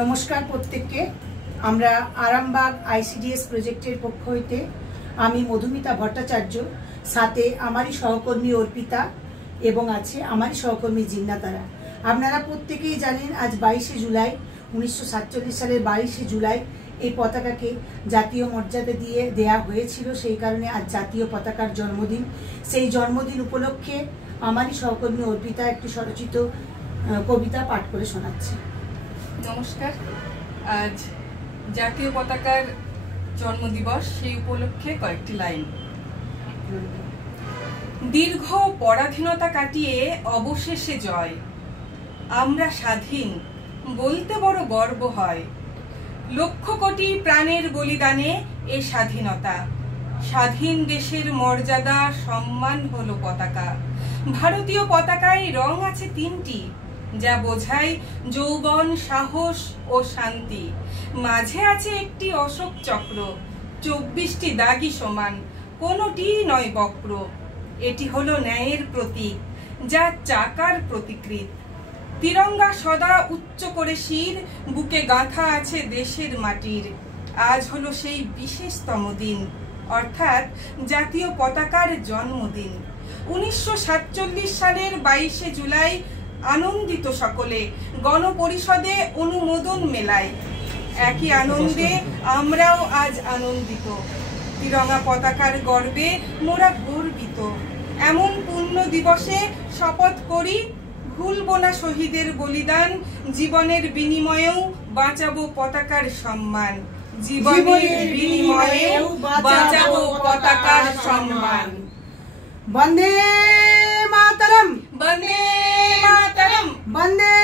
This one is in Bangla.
নমস্কার প্রত্যেককে। আমরা আরামবাগ আইসিডিএস প্রজেক্টের পক্ষ হইতে আমি মধুমিতা ভট্টাচার্য, সাথে আমারই সহকর্মী অর্পিতা এবং আছে আমারই সহকর্মী জিন্নাতারা। আপনারা প্রত্যেকেই জানেন আজ 22শে জুলাই 1947 সালের 22শে জুলাই এই পতাকাকে জাতীয় মর্যাদা দিয়ে দেয়া হয়েছিল। সেই কারণে আজ জাতীয় পতাকার জন্মদিন। সেই জন্মদিন উপলক্ষে আমারই সহকর্মী অর্পিতা একটি স্বরচিত কবিতা পাঠ করে শোনাচ্ছে। নমস্কার। আজ জাতীয় পতাকার জন্মদিবস, সেই উপলক্ষে কয়েকটি লাইন। দীর্ঘ পরাধীনতা কাটিয়ে অবশেষে জয়, আমরা স্বাধীন বলতে বড় গর্ব হয়। লক্ষ কোটি প্রাণের বলিদানে এ স্বাধীনতা, স্বাধীন দেশের মর্যাদা সম্মান হলো পতাকা। ভারতীয় পতাকায় রং আছে তিনটি, যা বোঝায় যৌবন, সাহস ও শান্তি। মাঝে আছে একটি অশোক চক্র, 24টি দাগি সমান, কোনোটি নয় বক্র। এটি হলো ন্যায়ের প্রতীক, যা চাকার প্রতিকৃত। তিরঙ্গা সদা উচ্চ করে শির, বুকে গাঁথা আছে দেশের মাটির। আজ হলো সেই বিশেষতম দিন, অর্থাৎ জাতীয় পতাকার জন্মদিন। 1947 সালের 22শে জুলাই আনন্দিত সকলে, গণপরিষদে অনুমোদন মেলায়। একই আনন্দে আমরাও আজ আনন্দিত। তিরঙ্গা পতাকার গর্বে মোরা গর্বিত। এমন পুণ্য দিবসে শপথ করি, ভুলব না শহীদের বলিদান। জীবনের বিনিময়েও বাঁচাবো পতাকার সম্মান। জীবনের বিনিময়েও বাঁচাবো পতাকার সম্মান। বন্দে মাতরম, বন্দে মাতরম, বন্দে